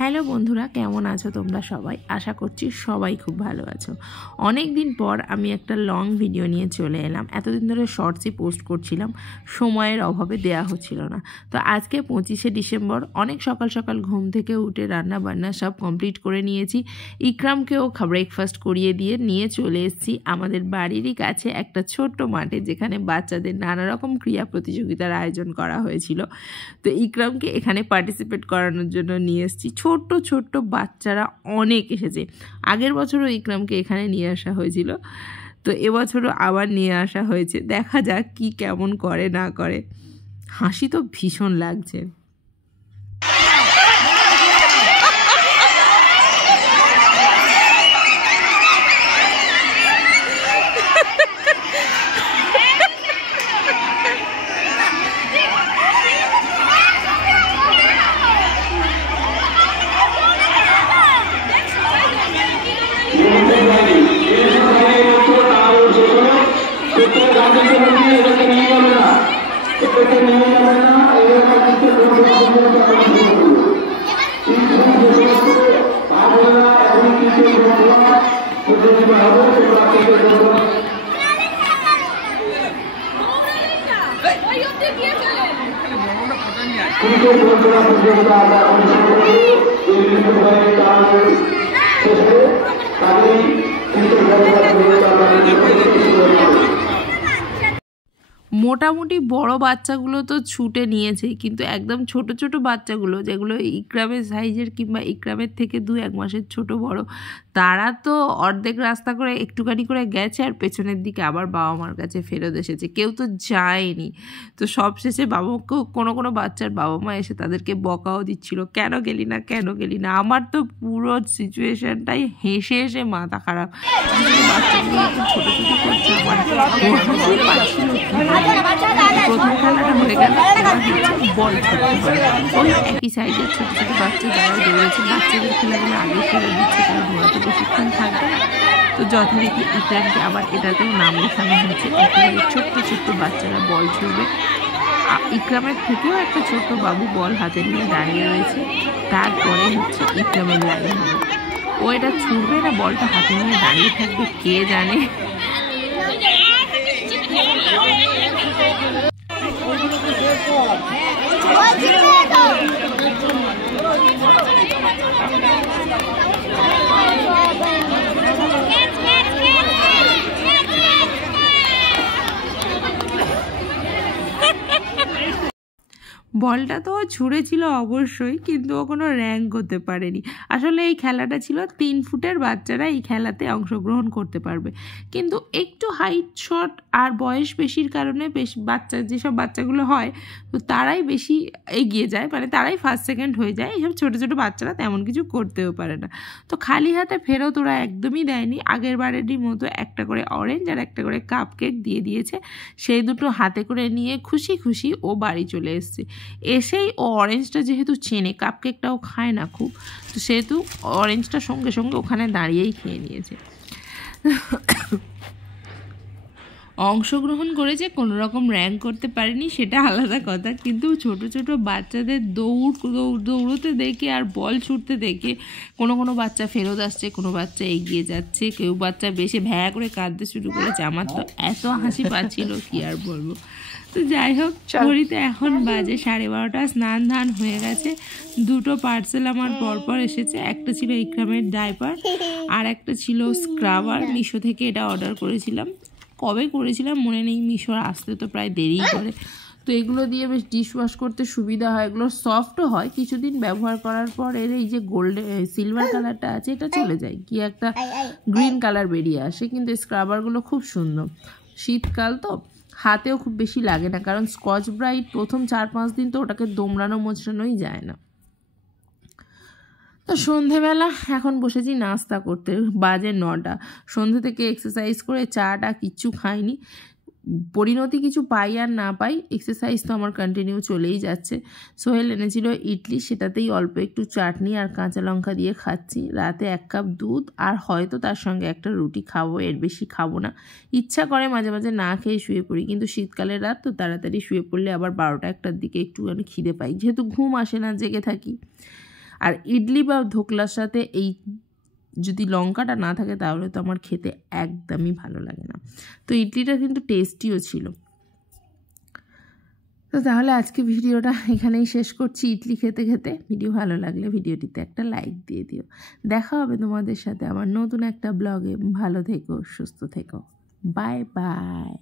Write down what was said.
Hello বন্ধুরা, কেমন আছো তোমরা সবাই? আশা করছি সবাই খুব ভালো আছো। অনেক দিন পর আমি একটা লং ভিডিও নিয়ে চলে এলাম। এতদিন ধরে শর্টসই পোস্ট করছিলাম, সময়ের অভাবে দেয়া হচ্ছিল না। তো আজকে 25শে ডিসেম্বর অনেক সকাল সকাল ঘুম থেকে উঠে রান্না বান্না সব কমপ্লিট করে নিয়েছি। ইকরামকেও ব্রেকফাস্ট করিয়ে দিয়ে নিয়ে চলে এসেছি আমাদের বাড়িরই কাছে একটা ছোট্ট মাঠে, যেখানে বাচ্চাদের নানা রকম ক্রীড়া প্রতিযোগিতার আয়োজন করা হয়েছিল। তো ইকরামকে এখানে পার্টিসিপেট করানোর জন্য নিয়ে এসেছি। ছোট্ট ছোট্ট বাচ্চারা অনেক এসেছে। আগের বছরও ইকরামকে এখানে নিয়ে আসা হয়েছিল, তো এবছরও আবার নিয়ে আসা হয়েছে। দেখা যাক কি কেমন করে না করে। হাসি তো ভীষণ লাগছে। মোটামুটি বড় বাচ্চাগুলো তো ছুটে নিয়েছে, কিন্তু একদম ছোট ছোট বাচ্চাগুলো, যেগুলো ইকরামের সাইজের কিংবা ইকরামের থেকে 2-1 মাসের ছোট বড়, তারা তো অর্ধেক রাস্তা করে একটুখানি করে গেছে আর পেছনের দিকে আবার বাবা মার কাছে ফেরত এসেছে। কেউ তো যায়নি। তো সবশেষে বাবাকেও কোনো বাচ্চার বাবা মা এসে তাদেরকে বকাও দিচ্ছিল, কেন গেলি না কেন গেলি না। আমার তো পুরো সিচুয়েশনটাই হেসে হেসে মাথা খারাপ। বাচ্চাগুলো ছোটো ছোটো করছে, প্রথম খেলাটা হয়ে গেল, বল ওই একই সাইডের ছোটো ছোটো বাচ্চা যারা দৌড়েছে, বাচ্চাদের খেলাগুলো আগে খেলে দিচ্ছে, তারা ঘোরাতে বেশিক্ষণ থাকবে না। তো যথারীতি ইকরামকে আবার এটাতেও নাম লেখানো হয়েছে। একেবারে ছোট্ট ছোট্ট বাচ্চারা বল ছুড়বে। ইকরামের থেকেও একটা ছোট্ট বাবু বল হাতে নিয়ে দাঁড়িয়ে রয়েছে। তারপরে হচ্ছে ইকরামের লাইন হবে। ও এটা ছুড়বে না বলটা হাতে নিয়ে দাঁড়িয়ে থাকবে, কে জানে। বলটা তো ছুঁড়েছিল অবশ্যই, কিন্তু ও কোনো র্যাঙ্ক করতে পারেনি। আসলে এই খেলাটা ছিল 3 ফুটের বাচ্চারা এই খেলাতে অংশগ্রহণ করতে পারবে, কিন্তু একটু হাইট শর্ট আর বয়স বেশির কারণে যেসব বাচ্চাগুলো হয়, তো তারাই বেশি এগিয়ে যায়, মানে তারাই ফার্স্ট সেকেন্ড হয়ে যায়। এইসব ছোটো ছোটো বাচ্চারা তেমন কিছু করতেও পারে না। তো খালি হাতে ফেরত ওরা একদমই দেয়নি। আগের বারেরই মতো একটা করে অরেঞ্জ আর একটা করে কাপ কেক দিয়ে দিয়েছে। সেই দুটো হাতে করে নিয়ে খুশি খুশি ও বাড়ি চলে এসছে। এসেই ও অরেঞ্জটা যেহেতু চেনে, কাপকেকটাও খায় না খুব, তো সেহেতু অরেঞ্জটা সঙ্গে সঙ্গে ওখানে দাঁড়িয়েই খেয়ে নিয়েছে। অংশগ্রহণ করেছে, কোনো রকম র্যাঙ্ক করতে পারেনি সেটা আলাদা কথা, কিন্তু ছোট ছোট বাচ্চাদের দৌড়তে দেখে আর বল ছুটতে দেখে কোনো বাচ্চা ফেরত আসছে, কোনো বাচ্চা এগিয়ে যাচ্ছে, কেউ বাচ্চা বেশি ভ্যা করে কাঁদতে শুরু করেছে। আমার তো এত হাসি পাচ্ছিল কি আর বলবো। তো যাই হোক, ঘড়িতে এখন বাজে 12:30। স্নান ধান হয়ে গেছে। 2টো পার্সেল আমার পরপর এসেছে। একটা ছিল ইকরামের ডাইপার আর একটা ছিল স্ক্রাবার। মিশো থেকে এটা অর্ডার করেছিলাম, কবে করেছিলাম মনে নেই, মিশোর আসতে তো প্রায় দেরিই করে। তো এগুলো দিয়ে বেশ ডিশ ওয়াশ করতে সুবিধা হয়, এগুলো সফটও হয়। কিছুদিন ব্যবহার করার পর এর এই যে সিলভার কালারটা আছে এটা চলে যায়, কি একটা গ্রিন কালার বেরিয়ে আসে। কিন্তু স্ক্রাবারগুলো খুব সুন্দর। শীতকাল তো হাতেও খুব বেশি লাগে না, কারণ স্কচ ব্রাইট প্রথম 4-5 দিন তো ওটাকে দোমড়ানো মোচড়ানোই যায় না। তো সন্ধেবেলা এখন বসেছি নাস্তা করতে। বাজে 9টা। সন্ধে থেকে এক্সারসাইজ করে চাটা কিচ্ছু খাইনি। পরিণতি কিছু পাই আর না পাই, এক্সারসাইজ তো আমার কন্টিনিউ চলেই যাচ্ছে। সোহেল এনেছিল ইডলি, সেটাতেই অল্প একটু চাটনি আর কাঁচা লঙ্কা দিয়ে খাচ্ছি। রাতে 1 কাপ দুধ আর হয়তো তার সঙ্গে একটা রুটি খাবো, এর বেশি খাবো না। ইচ্ছা করে মাঝে মাঝে না খেয়ে শুয়ে পড়ি, কিন্তু শীতকালের রাত তো তাড়াতাড়ি শুয়ে পড়লে আবার 12টা-1টার দিকে একটুখানি খিদে পাই, যেহেতু ঘুম আসে না, জেগে থাকি। আর ইডলি বা ধোকলার সাথে এই যদি লঙ্কাটা না থাকে তাহলে তো আমার খেতে একদমই ভালো লাগে না। তো ইডলিটা কিন্তু টেস্টিও ছিল। তো তাহলে আজকে ভিডিওটা এখানেই শেষ করছি ইডলি খেতে খেতে। ভিডিও ভালো লাগলে ভিডিওটিতে একটা লাইক দিয়ে দিও। দেখা হবে তোমাদের সাথে আমার নতুন একটা ব্লগে। ভালো থেকো, সুস্থ থেকো, বাই বাই।